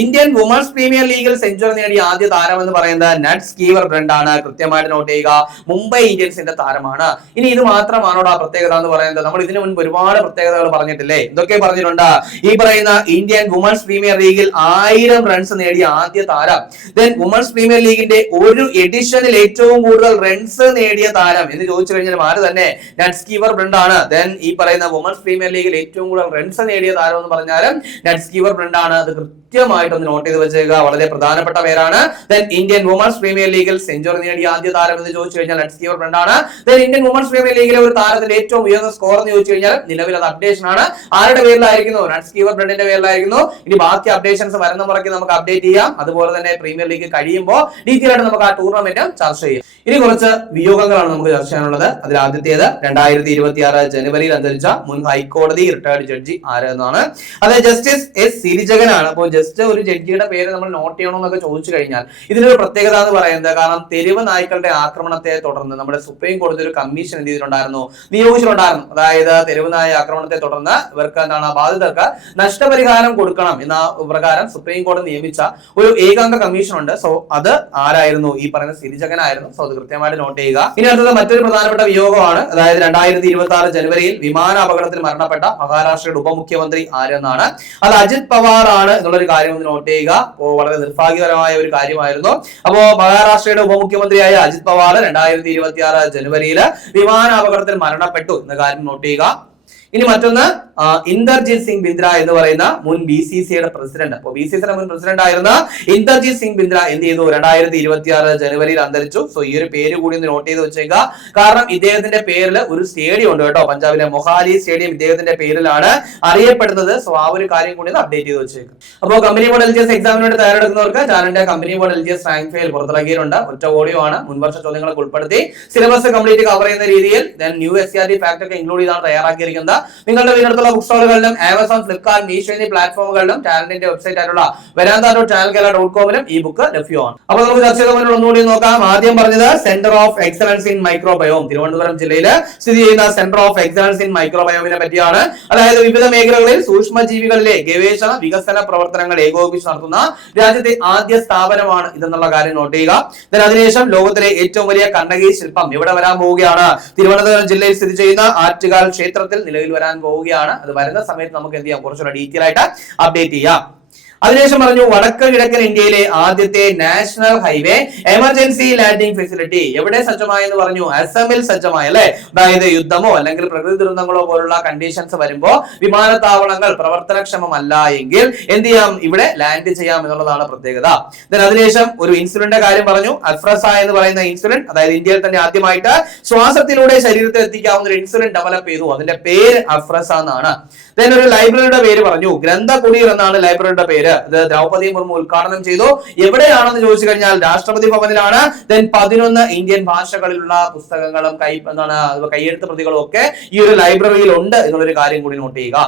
ഇന്ത്യൻ വുമൻസ് പ്രീമിയർ ലീഗിൽ സെഞ്ചുറി നേടിയ ആദ്യ താരം എന്ന് പറയുന്നത് നട്സ് കീവർ ബ്രണ്ട് ആണ്. കൃത്യമായിട്ട് നോട്ട് ചെയ്യുക മുംബൈ ഇന്ത്യൻസിന്റെ താരമാണ്. ഇനി ഇത് മാത്രമാണോ ആ പ്രത്യേകത എന്ന് പറയുന്നത്? നമ്മൾ ഇതിനു മുൻപ് ഒരുപാട് പ്രത്യേകതകൾ പറഞ്ഞിട്ടില്ലേ? ഇതൊക്കെ പറഞ്ഞിട്ടുണ്ട്? ഈ പറയുന്ന ഇന്ത്യൻ വുമൻസ് പ്രീമിയർ ലീഗിൽ ആയിരം റൺസ് നേടിയ ആദ്യ താരം. ദെൻ വുമൻസ് പ്രീമിയർ ലീഗിന്റെ ഒരു എഡിഷനിൽ ഏറ്റവും കൂടുതൽ റൺസ് നേടിയ താരം എന്ന് ചോദിച്ചു കഴിഞ്ഞാൽ ആര് തന്നെ? നട്സ് ബ്രണ്ടാണ് ദെൻ ഈ പറയുന്ന വുമൻസ് പ്രീമിയർ ലീഗിൽ ഏറ്റവും കൂടുതൽ റൺസ് നേടിയ താരം എന്ന് ബ്രണ്ടാണ് ബ്രണ്ട് ആണ്. അത് കൃത്യമായിട്ട് ഒന്ന് നോട്ട് ചെയ്ത് വെച്ചേക്കുക. വളരെ പ്രധാനപ്പെട്ട പേരാണ്. ദെൻ ഇന്ത്യൻ വുമൻസ് പ്രീമിയർ ലീഗിൽ സെഞ്ചുറി നേടിയ ആദ്യ താരം എന്ന് ചോദിച്ചു കഴിഞ്ഞാൽ ബ്രണ്ടാണ് ബ്രണ്ട് ആണ്. ദെൻ ഇന്ത്യൻ വുമൻസ് പ്രീമിയർ ലീഗിലെ ഒരു താരത്തിന്റെ ഏറ്റവും ഉയർന്ന സ്കോർ എന്ന് ചോദിച്ചു കഴിഞ്ഞാൽ നിലവിൽ അത് അപ്ഡേഷൻ ആണ്. ആരുടെ പേരിലായിരിക്കുന്നു? നട്സ് കീവർ ബ്രണ്ടിന്റെ പേരിലായിരുന്നു ഇനി ബാക്കി അപ്ഡേഷൻസ് വരുന്ന മുറയ്ക്ക് നമുക്ക് അപ്ഡേറ്റ് ചെയ്യാം. അതുപോലെ തന്നെ പ്രീമിയർ ലീഗ് കഴിയുമ്പോൾ ഡീറ്റെയിൽ ആയിട്ട് നമുക്ക് ആ ടൂർണമെന്റ് ചർച്ച ചെയ്യാം. ഇനി കുറച്ച് വിയോഗങ്ങളാണ് നമുക്ക് ചർച്ച ചെയ്യാനുള്ളത്. അതിൽ ആദ്യത്തേത് രണ്ടായിരത്തി ഇരുപത്തി ആറ് ജനുവരിയിൽ അന്തരിച്ച മുൻ ഹൈക്കോടതി റിട്ടയർഡ് ജഡ്ജി ആരെന്നാണ് അതെ ജസ്റ്റിസ് എസ് സിരിജകനാണ് അപ്പോൾ ജസ്റ്റ് ഒരു ജഡ്ജിയുടെ പേര് നമ്മൾ നോട്ട് ചെയ്യണമെന്നൊക്കെ ചോദിച്ചു കഴിഞ്ഞാൽ ഇതിനൊരു പ്രത്യേകത എന്ന് പറയുന്നത് കാരണം തെരുവ് നായ്ക്കളുടെ ആക്രമണത്തെ തുടർന്ന് നമ്മുടെ സുപ്രീം കോടതി ഒരു കമ്മീഷൻ എന്ത് ചെയ്തിട്ടുണ്ടായിരുന്നു? നിയോഗിച്ചിട്ടുണ്ടായിരുന്നു. അതായത് തെരുവ് നായ ആക്രമണത്തെ തുടർന്ന് ഇവർക്ക് എന്താണ് ബാധിതർക്ക് നഷ്ടപരിഹാരം കൊടുക്കണം എന്ന പ്രകാരം സുപ്രീം കോടതി നിയമിച്ച ഒരു ഏകാംഗ കമ്മീഷൻ ഉണ്ട് സോ അത് ആരായിരുന്നു? ഈ പറയുന്ന സിരിജകനായിരുന്നു സോ അത് കൃത്യമായിട്ട് നോട്ട് ചെയ്യുക. ഇനി അടുത്തത് മറ്റൊരു പ്രധാനപ്പെട്ട വിയോഗമാണ്. അതായത് രണ്ടായിരത്തി ഇരുപത്തി ആറ് ജനുവരിയിൽ വിമാന അപകടത്തിൽ മരണപ്പെട്ട മഹാരാഷ്ട്രയുടെ ഉപമുഖ്യമന്ത്രി ആരെന്നാണ്? അത് അജിത് പവാർ ആണ് എന്നുള്ളൊരു കാര്യം ഒന്ന് നോട്ട് ചെയ്യുക. അപ്പോൾ വളരെ നിർഭാഗ്യകരമായ ഒരു കാര്യമായിരുന്നു. അപ്പോ മഹാരാഷ്ട്രയുടെ ഉപമുഖ്യമന്ത്രിയായ അജിത് പവാർ രണ്ടായിരത്തി ഇരുപത്തി ആറ് ജനുവരിയിൽ വിമാന അപകടത്തിൽ മരണപ്പെട്ടു എന്ന കാര്യം നോട്ട് ചെയ്യുക. ഇനി മറ്റൊന്ന് ഇന്ദർജിത് സിംഗ് ബിന്ദ്ര എന്ന് പറയുന്ന മുൻ ബി സി സിയുടെ പ്രസിഡന്റ്. അപ്പോൾ ബി സി സിയുടെ മുൻ പ്രസിഡന്റ് ആയിരുന്ന ഇന്ദർജിത് സിംഗ് ബിന്ദ്ര എന്ത് ചെയ്തു? രണ്ടായിരത്തി ഇരുപത്തി ആറ് ജനുവരിയിൽ അന്തരിച്ചു. സോ ഈ ഒരു പേര് കൂടി ഒന്ന് നോട്ട് ചെയ്ത് വെച്ചേക്കുക കാരണം ഇദ്ദേഹത്തിന്റെ പേരിൽ ഒരു സ്റ്റേഡിയം ഉണ്ട് കേട്ടോ. പഞ്ചാബിലെ മൊഹാലി സ്റ്റേഡിയം ഇദ്ദേഹത്തിന്റെ പേരിലാണ് അറിയപ്പെടുന്നത്. സോ ആ ഒരു കാര്യം കൂടി ഒന്ന് അപ്ഡേറ്റ് ചെയ്ത് വെച്ചേക്കുക അപ്പോൾ company board L G S എക്സാമിന് വേണ്ടി തയ്യാറെടുക്കുന്നവർക്ക് ചാനലിന്റെ company board L G S rank file പുറത്തിറക്കിയിട്ടുണ്ട്. ഒറ്റ ഓഡിയോ ആണ്. മുൻവർഷ ചോദ്യങ്ങളൊക്കെ ഉൾപ്പെടുത്തി. സിലബസ് കംപ്ലീറ്റ് കവർ ചെയ്യുന്ന രീതിയിൽ then new S R D fact ഒക്കെ ഇൻക്ലൂഡ് ചെയ്താണ് തയ്യാറാക്കിയിരിക്കുന്നത്. നിങ്ങളുടെ വീടിനടുത്തുള്ള ബുക്ക് സ്റ്റോറുകളിലും ആമസോൺ ഫ്ലിപ്കാർട്ട് മീഷോ എന്നീ പ്ലാറ്റ്ഫോമുകളിലും ടാലന്റിന്റെ വെബ്സൈറ്റ് ആയിട്ടുള്ള veranda dot channel Kerala dot കോമിലും ഈ ബുക്ക് ലഭ്യമാണ്. അപ്പോൾ നമുക്ക് ചർച്ച ചെയ്ത ഒന്നുകൂടി നോക്കാം. ആദ്യം പറഞ്ഞത് centre of excellence in microbiome Thiruvananthapuram ജില്ലയിൽ സ്ഥിതി ചെയ്യുന്ന സെന്റർ ഓഫ് എക്സലൻസ് ഇൻ മൈക്രോബയോമിനെ പറ്റിയാണ്. അതായത് വിവിധ മേഖലകളിൽ സൂക്ഷ്മജീവികളിലെ ഗവേഷണ വികസന പ്രവർത്തനങ്ങൾ ഏകോപിച്ച് നടത്തുന്ന രാജ്യത്തെ ആദ്യ സ്ഥാപനമാണ് ഇതെന്നുള്ള കാര്യം നോട്ട് ചെയ്യുക. അതിനുശേഷം ലോകത്തിലെ ഏറ്റവും വലിയ കണ്ണകി ശില്പം ഇവിടെ വരാൻ പോവുകയാണ്? തിരുവനന്തപുരം ജില്ലയിൽ സ്ഥിതി ചെയ്യുന്ന ആറ്റുകാൽ ക്ഷേത്രത്തിൽ നിലവിൽ വരാൻ പോവുകയാണ്. അത് വരുന്ന സമയത്ത് നമുക്ക് എന്ത് ചെയ്യാം? കുറച്ചുകൂടെ ഡീറ്റെയിൽ ആയിട്ട് അപ്ഡേറ്റ് ചെയ്യാം. അതിനുശേഷം പറഞ്ഞു വടക്ക് കിഴക്കൻ ഇന്ത്യയിലെ ആദ്യത്തെ national highway emergency landing facility. എവിടെ സജ്ജമായി എന്ന് പറഞ്ഞു? അസമിൽ സജ്ജമായി അല്ലെ? അതായത് യുദ്ധമോ അല്ലെങ്കിൽ പ്രകൃതി ദുരന്തങ്ങളോ പോലുള്ള കണ്ടീഷൻസ് വരുമ്പോ വിമാനത്താവളങ്ങൾ പ്രവർത്തനക്ഷമമല്ല എങ്കിൽ എന്ത് ചെയ്യാം? ഇവിടെ ലാൻഡ് ചെയ്യാം എന്നുള്ളതാണ് പ്രത്യേകത. അതിനുശേഷം ഒരു ഇൻസുലിന്റെ കാര്യം പറഞ്ഞു. അൽഫ്രസ എന്ന് പറയുന്ന ഇൻസുലിൻ അതായത് ഇന്ത്യയിൽ തന്നെ ആദ്യമായിട്ട് ശ്വാസത്തിലൂടെ ശരീരത്തിൽ എത്തിക്കാവുന്ന ഒരു ഇൻസുലിൻ ഡെവലപ്പ് ചെയ്തു. അതിന്റെ പേര് അഫ്രസ എന്നാണ്. Then ഒരു ലൈബ്രറിയുടെ പേര് പറഞ്ഞു. ഗ്രന്ഥകുടീർ എന്നാണ് ലൈബ്രറിയുടെ പേര്. ഇത് ദ്രൗപദി മുർമു ഉദ്ഘാടനം ചെയ്തു. എവിടെയാണെന്ന് ചോദിച്ചു കഴിഞ്ഞാൽ രാഷ്ട്രപതി ഭവനിലാണ്. ദെൻ പതിനൊന്ന് ഇന്ത്യൻ ഭാഷകളിലുള്ള പുസ്തകങ്ങളും കൈ എന്താണ് കൈയെഴുത്ത് പ്രതികളും ഒക്കെ ഈ ഒരു ലൈബ്രറിയിൽ ഉണ്ട് എന്നുള്ളൊരു കാര്യം കൂടി നോട്ട് ചെയ്യുക.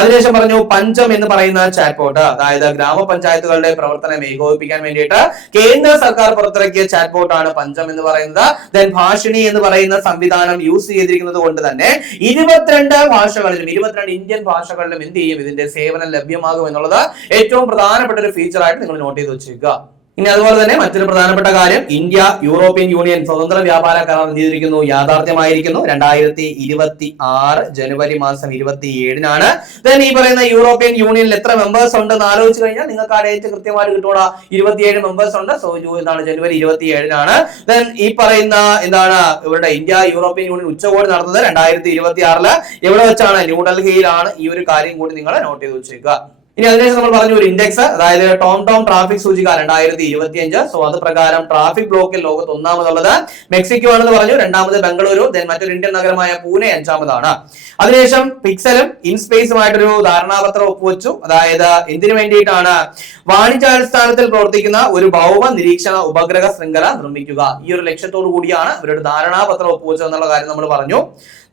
അതിനുശേഷം പറഞ്ഞു പഞ്ചം എന്ന് പറയുന്ന ചാറ്റ്ബോട്ട് അതായത് ഗ്രാമപഞ്ചായത്തുകളുടെ പ്രവർത്തനം ഏകോപിപ്പിക്കാൻ വേണ്ടിയിട്ട് കേന്ദ്ര സർക്കാർ പുറത്തിറക്കിയ ചാറ്റ്ബോട്ട് ആണ് പഞ്ചം എന്ന് പറയുന്നത്. ദെൻ ഭാഷിണി എന്ന് പറയുന്ന സംവിധാനം യൂസ് ചെയ്തിരിക്കുന്നത് കൊണ്ട് തന്നെ ഇരുപത്തിരണ്ട് ഭാഷകളിലും ഇരുപത്തിരണ്ട് ഇന്ത്യൻ ഭാഷകളിലും എന്ത് ചെയ്യും? ഇതിന്റെ സേവനം ലഭ്യമാകും എന്നുള്ളത് ഏറ്റവും പ്രധാനപ്പെട്ട ഒരു ഫീച്ചറായിട്ട് നിങ്ങൾ നോട്ട് ചെയ്ത് വെച്ചേക്കുക. ഇനി അതുപോലെ തന്നെ മറ്റൊരു പ്രധാനപ്പെട്ട കാര്യം ഇന്ത്യ യൂറോപ്യൻ യൂണിയൻ സ്വതന്ത്ര വ്യാപാര കരാർ ചെയ്തിരിക്കുന്നു യാഥാർത്ഥ്യമായിരിക്കുന്നു. രണ്ടായിരത്തി ഇരുപത്തി ആറ് ജനുവരി മാസം ഇരുപത്തി ഏഴിനാണ് ദെൻ ഈ പറയുന്ന യൂറോപ്യൻ യൂണിയനിൽ എത്ര മെമ്പേഴ്സ് ഉണ്ടെന്ന് ആലോചിച്ചു കഴിഞ്ഞാൽ നിങ്ങൾക്ക് ആ ഡേറ്റ് കൃത്യമായിട്ട് കിട്ടൂടാ. ഇരുപത്തിയേഴ് മെമ്പേഴ്സ് ഉണ്ട്. സോ എന്താണ് ജനുവരി ഇരുപത്തി ഏഴിനാണ് ദെൻ ഈ പറയുന്ന എന്താണ് ഇവരുടെ ഇന്ത്യ യൂറോപ്യൻ യൂണിയൻ ഉച്ചകോടി നടന്നത് രണ്ടായിരത്തി ഇരുപത്തി ആറിൽ എവിടെ വെച്ചാണ്? ന്യൂഡൽഹിയിലാണ് ഈ ഒരു കാര്യം കൂടി നിങ്ങൾ നോട്ട് ചെയ്ത് വെച്ചേക്കുക. ഇനി അതിനുശേഷം നമ്മൾ പറഞ്ഞു ഒരു ഇൻഡെക്സ് അതായത് ടോം ടോം ട്രാഫിക് സൂചിക രണ്ടായിരത്തി ഇരുപത്തി അഞ്ച് സോ അത് പ്രകാരം ട്രാഫിക് ബ്ലോക്കിൽ ലോകത്ത് ഒന്നാമതുള്ളത് മെക്സിക്കോ ആണെന്ന് പറഞ്ഞു രണ്ടാമത് ബംഗളൂരു ദെൻ മറ്റൊരു ഇന്ത്യൻ നഗരമായ പൂനെ അഞ്ചാമതാണ്. അതിനുശേഷം പിക്സലും ഇൻസ്പേസുമായിട്ടൊരു ധാരണാപത്രം ഒപ്പുവെച്ചു. അതായത് എന്തിനു വേണ്ടിയിട്ടാണ്? വാണിജ്യാടിസ്ഥാനത്തിൽ പ്രവർത്തിക്കുന്ന ഒരു ഭൗമ നിരീക്ഷണ ഉപഗ്രഹ ശൃംഖല നിർമ്മിക്കുക. ഈ ഒരു ലക്ഷ്യത്തോടു കൂടിയാണ് ഇവരുടെ ധാരണാപത്രം ഒപ്പുവെച്ചത് എന്നുള്ള കാര്യം നമ്മൾ പറഞ്ഞു.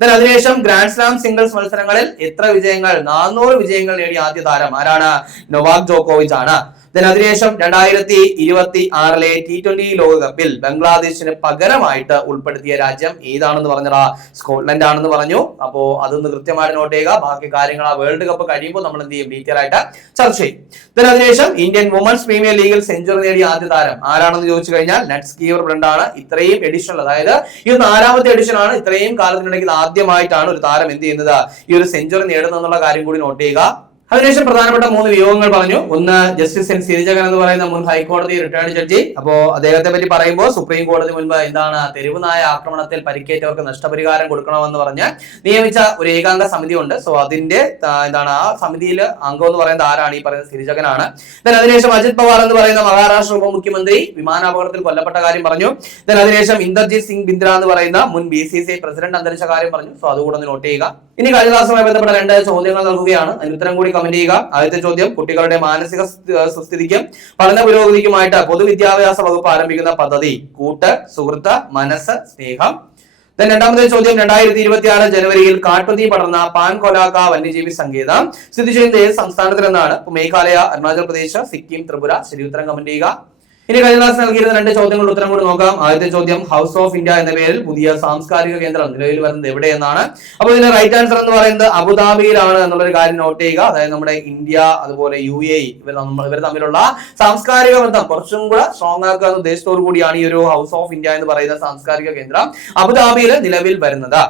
ദെൻ അതിനുശേഷം ഗ്രാൻഡ് സ്ലാം സിംഗിൾസ് മത്സരങ്ങളിൽ എത്ര വിജയങ്ങൾ? നാനൂറ് വിജയങ്ങൾ നേടിയ ആദ്യ താരം ആരാണ്? നൊവാക് ജോക്കോവിച്ച് ആണ്. അതിനുശേഷം രണ്ടായിരത്തി ഇരുപത്തി ആറിലെ ടി ട്വന്റി ലോകകപ്പിൽ ബംഗ്ലാദേശിന് പകരമായിട്ട് ഉൾപ്പെടുത്തിയ രാജ്യം ഏതാണെന്ന് പറഞ്ഞടാ? സ്കോട്ട്ലൻഡ് ആണെന്ന് പറഞ്ഞു. അപ്പോ അതൊന്ന് കൃത്യമായിട്ട് നോട്ട് ചെയ്യുക. ബാക്കി കാര്യങ്ങൾ ആ വേൾഡ് കപ്പ് കഴിയുമ്പോൾ നമ്മൾ എന്ത് ചെയ്യും? ഡീറ്റെയിൽ ആയിട്ട് ചർച്ച ചെയ്യും. ദെൻ അതിനുശേഷം ഇന്ത്യൻ വുമൻസ് പ്രീമിയർ ലീഗിൽ സെഞ്ചുറി നേടിയ ആദ്യ താരം ആരാണെന്ന് ചോദിച്ചു കഴിഞ്ഞാൽ നെറ്റ്സ് കീവർ ബ്രണ്ടാണ്. ഇത്രയും എഡിഷണൽ അതായത് ഈ നാലാമത്തെ എഡിഷൻ ആണ്. ഇത്രയും കാലത്തിനിടയ്ക്ക് ഇത് ആദ്യമായിട്ടാണ് ഒരു താരം എന്ത് ചെയ്യുന്നത്? ഈ ഒരു സെഞ്ചുറി നേടുന്നതെന്നുള്ള കാര്യം കൂടി നോട്ട് ചെയ്യുക. അതിനുശേഷം പ്രധാനപ്പെട്ട മൂന്ന് വിയോഗങ്ങൾ പറഞ്ഞു. ഒന്ന് ജസ്റ്റിസ് എൻ സിരിജകൻ എന്ന് പറയുന്ന മുൻ ഹൈക്കോടതി റിട്ടയർഡ് ജഡ്ജി. അപ്പോ അദ്ദേഹത്തെ പറ്റി പറയുമ്പോൾ സുപ്രീം കോടതി മുൻപ് എന്താണ് തെരുവ് നായ ആക്രമണത്തിൽ പരിക്കേറ്റവർക്ക് നഷ്ടപരിഹാരം കൊടുക്കണമെന്ന് പറഞ്ഞ് നിയമിച്ച ഒരു ഏകാംഗ സമിതി ഉണ്ട്. സോ അതിന്റെ എന്താണ് ആ സമിതിയിൽ അംഗം എന്ന് പറയുന്നത് ആരാണ്? ഈ പറയുന്ന സിരിജകനാണ് Then അതിനുശേഷം അജിത് പവാർ എന്ന് പറയുന്ന മഹാരാഷ്ട്ര ഉപമുഖ്യമന്ത്രി വിമാനാപകടത്തിൽ കൊല്ലപ്പെട്ട കാര്യം പറഞ്ഞു. Then അതിനുശേഷം ഇന്ദർജിത് സിംഗ് ബിന്ദ്ര എന്ന് പറയുന്ന മുൻ ബി സി സി പ്രസിഡന്റ് അന്തരിച്ച കാര്യം പറഞ്ഞു. സോ അതുകൂടെ നോട്ട് ചെയ്യുക. ഇനി ക്ലാസ്സുമായി ബന്ധപ്പെട്ട രണ്ട് ചോദ്യങ്ങൾ നൽകുകയാണ്. അതിന് ഉത്തരം കൂടി കമന്റ് ചെയ്യുക. ആദ്യത്തെ ചോദ്യം കുട്ടികളുടെ മാനസിക സ്ഥ- സുസ്ഥിതിക്കും പഠന പുരോഗതിക്കുമായിട്ട് പൊതുവിദ്യാഭ്യാസ വകുപ്പ് ആരംഭിക്കുന്ന പദ്ധതി കൂട്ട് സുഹൃത്ത് മനസ്സ് സ്നേഹം. Then രണ്ടാമത്തെ ചോദ്യം രണ്ടായിരത്തി ഇരുപത്തി ആറ് ജനുവരിയിൽ കാട്ടുതീ പടർന്ന പാൻ കൊലാക്ക വന്യജീവി സങ്കേതം സ്ഥിതി ചെയ്യുന്ന ഏത് സംസ്ഥാനത്തിൽ നിന്നാണ് മേഘാലയ അരുണാചൽ പ്രദേശ് സിക്കിം ത്രിപുര. ശരി ഉത്തരം കമന്റ് ചെയ്യുക. ഇനി കഴിഞ്ഞ ക്ലാസ് നൽകിയിരുന്ന രണ്ട് ചോദ്യങ്ങളുടെ ഉത്തരം കൂടി നോക്കാം. ആദ്യത്തെ ചോദ്യം ഹൗസ് ഓഫ് ഇന്ത്യ എന്ന പേരിൽ പുതിയ സാംസ്കാരിക കേന്ദ്രം നിലവിൽ വരുന്നത് എവിടെയെന്നാണ്? അപ്പോൾ ഇതിന്റെ റൈറ്റ് ആൻസർ എന്ന് പറയുന്നത് അബുദാബിയിലാണ് എന്നുള്ളൊരു കാര്യം നോട്ട് ചെയ്യുക. അതായത് നമ്മുടെ ഇന്ത്യ അതുപോലെ യു എ ഇവർ ഇവർ തമ്മിലുള്ള സാംസ്കാരിക ബന്ധം കുറച്ചും കൂടെ സ്ട്രോങ് ആക്കുക എന്ന ഉദ്ദേശത്തോടു കൂടിയാണ് ഈ ഒരു ഹൗസ് ഓഫ് ഇന്ത്യ എന്ന് പറയുന്ന സാംസ്കാരിക കേന്ദ്രം അബുദാബിയിൽ നിലവിൽ വരുന്നത്.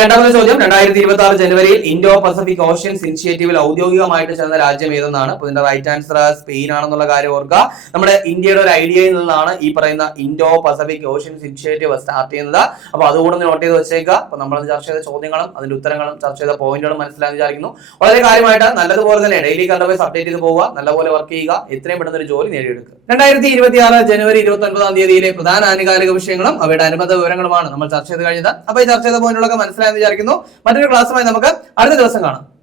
രണ്ടാമത്തെ ചോദ്യം. രണ്ടായിരത്തി ഇരുപത്തി ആറ് ജനുവരിയിൽ ഇൻഡോ പസഫിക് ഓഷ്യൻസ് ഇനിഷ്യേറ്റീവിൽ ഔദ്യോഗികമായിട്ട് ചേർന്ന രാജ്യം ഏതെന്നാണ്? അപ്പൊ ഇതിന്റെ റൈറ്റ് ആൻസർ സ്പെയിൻ ആണെന്നുള്ള കാര്യം ഓർക്കുക. നമ്മുടെ ഇന്ത്യയുടെ ഒരു ഐഡിയയിൽ നിന്നാണ് ഈ പറയുന്ന Indo Pacific oceans initiative start ചെയ്യുന്നത്. അപ്പൊ അതുകൂടെ നോട്ട് ചെയ്ത് വെച്ചേക്കുക. അപ്പൊ നമ്മൾ ചർച്ച ചെയ്ത ചോദ്യങ്ങളും അതിന്റെ ഉത്തരങ്ങളും ചർച്ച ചെയ്ത പോയിന്റുകളും മനസ്സിലാക്കി വിചാരിക്കുന്നു. വളരെ കാര്യമായിട്ട് നല്ലതുപോലെ തന്നെ ഡെയിലി കണ്ടവേഴ്സ് അപ്ഡേറ്റ് ചെയ്ത് പോവുക. നല്ലപോലെ വർക്ക് ചെയ്യുക. എത്രയും പെട്ടെന്ന് ഒരു ജോലി നേടിയെടുക്കുക. രണ്ടായിരത്തി ഇരുപത്തി ആറ് ജനുവരി ഇരുപത്തി ഒൻപതാം തീയതിയിലെ പ്രധാന ആനുകാലിക വിഷയങ്ങളും അവയുടെ അനുബന്ധ വിവരങ്ങളുമാണ് നമ്മൾ ചർച്ച ചെയ്ത് കഴിഞ്ഞത്. അപ്പൊ ഈ ചർച്ച ചെയ്ത പോയിന്റുകളൊക്കെ മനസ്സിലായെന്ന് വിചാരിക്കുന്നു. മറ്റൊരു ക്ലാസ്സുമായി നമുക്ക് അടുത്ത ദിവസം കാണാം.